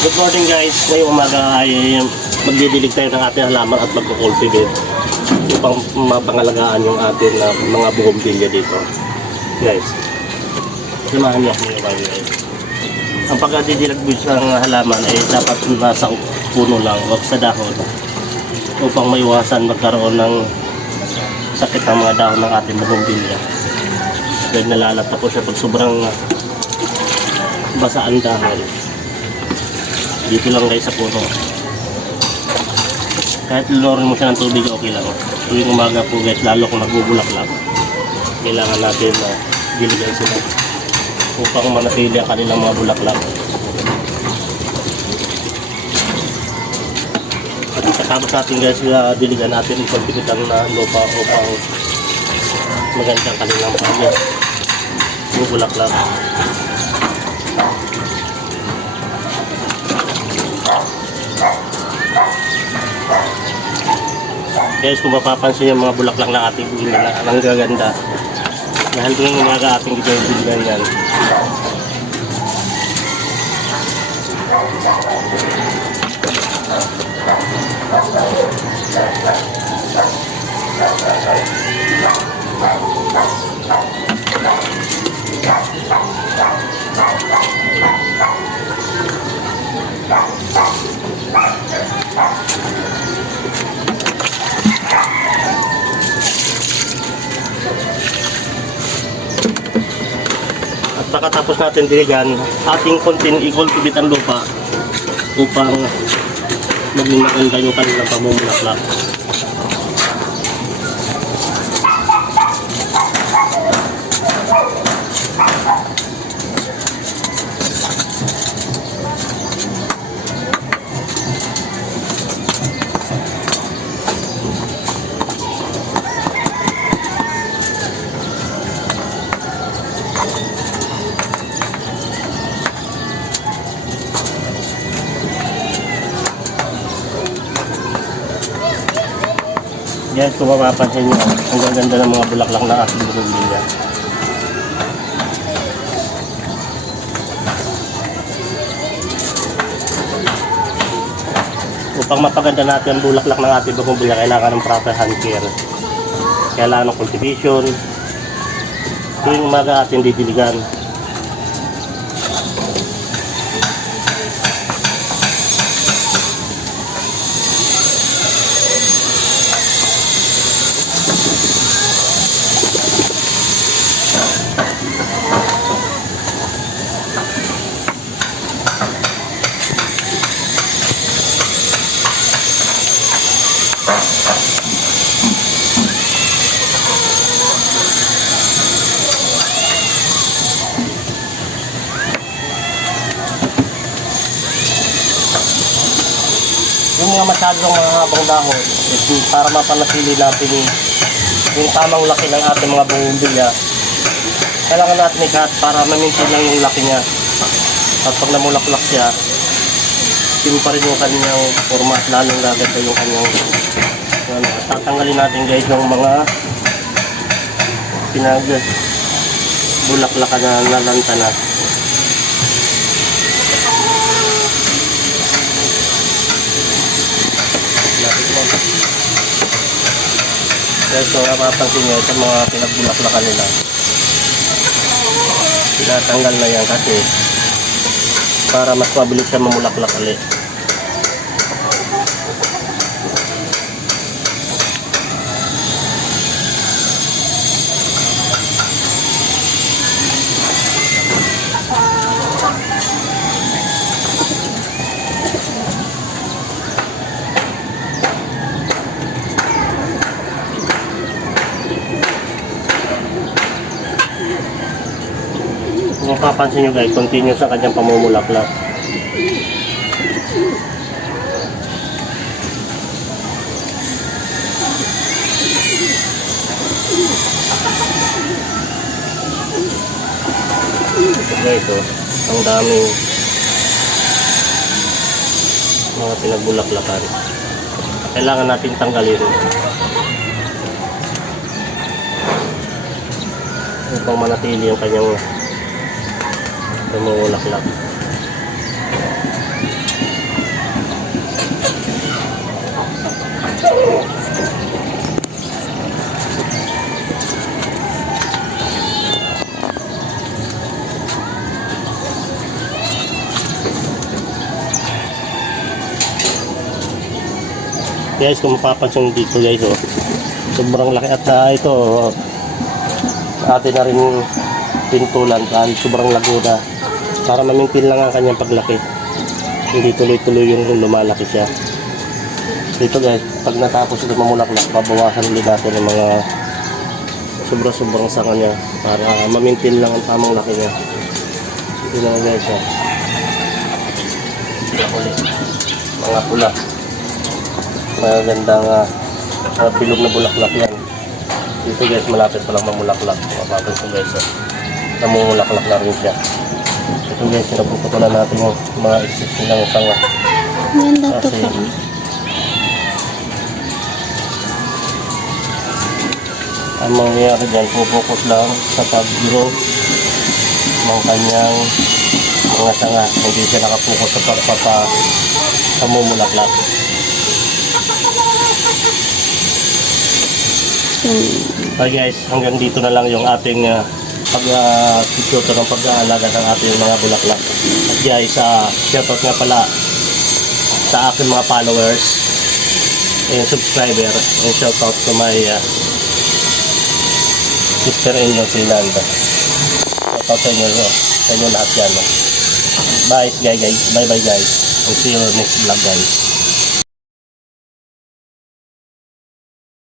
Good morning guys, ngayong umaga ay magdidilig tayo ng ating halaman at magkukultivate upang mapangalagaan yung ating mga bougainvillea dito. Guys, samahan niyo ako ngayon guys. Ang pagdidilig sa halaman ay dapat nasa puno lang, wag sa dahon, upang maiwasan magkaroon ng sakit ng mga dahon ng ating bougainvillea. Dahil nalalata po siya pag sobrang basaan dahon. Dito lang guys sa puno. Kahit lunurin mo siya ng tubig, okay lang. Tuwing umaga po guys, lalo kung nagbubulaklak, kailangan natin diligan sila upang manatili ang kanilang mga bulaklak. At katapos natin guys, diligan natin ipagpipitan na lupa upang magandang kanilang bulaklak. Guys, kung mapapansin yung mga bulaklak na ating bulaklak, ang gaganda. Dahil tuwing umaga ating gagawin yan. At pagkatapos natin diligan, ating i-cultivate ang lupa upang maging maganda yung kanilang pamumulaklak. Guys, kung mapapansin nyo, ang gaganda ng mga bulaklak na ating bougainvillea. Upang mapaganda natin ang bulaklak ng ating bougainvillea, kailangan ng proper hand care. Kailangan ng cultivation. Tuwing umaga ating didiligan. Yung mga masyadong mahabang dahon, para mapanatili natin yung tamang laki ng ating mga bougainvillea, kailangan natin i-cut para ma-maintain lang yung laki niya. At pag namulaklak siya, yun pa rin yung kanyang forma, lalong gaganda yung kanyang tatanggalin natin guys yung mga bulaklakan na nalanta na. Guys, so mapapansin nyo sa mga pinagbulaklakan nila, tinatanggal na yan kasi para mas mabilis siya mamulaklak ulit. Kung mapapansin nyo guys, continue sa kanyang pamumulaklak. Guys, ang daming mga pinagbulaklakan. Kailangan natin tanggalin upang manatili ang kanyang namumulaklak. Guys, kung mapapansin dito guys, oh, sobrang laki at ito, atin na rin pintulan dahil sobrang lago na para ma-maintain lang ang kanyang paglaki, hindi tuloy-tuloy yung lumalaki siya. Dito guys, pag natapos ito mamulaklak, babawasan ulit natin ng mga sobrang sanga niya para ma-maintain lang ang tamang laki niya. Ito na guys, ulit mga pula, magandang bilog na bulaklak yan. Dito guys, malapit pa lang mamulaklak. Mapapansin guys, namumulaklak na rin siya. Ito guys, pinapuputulan natin yung mga existing ng sanga. Ganda to Kasi, pa. ang mangyayari dyan, pupokus lang sa pag-grow ng kanyang mga sanga. Hindi siya nakapokus sa pamumulaklak. So guys, hanggang dito na lang yung ating pag-tuto ng pag-aalaga ng ating mga bulaklak. At guys, shoutout nga pala sa aking mga followers and subscriber, and shoutout to my sister in New Zealand. Shoutout sa inyo lahat yan. Bye guys, bye guys, and see you next vlog guys.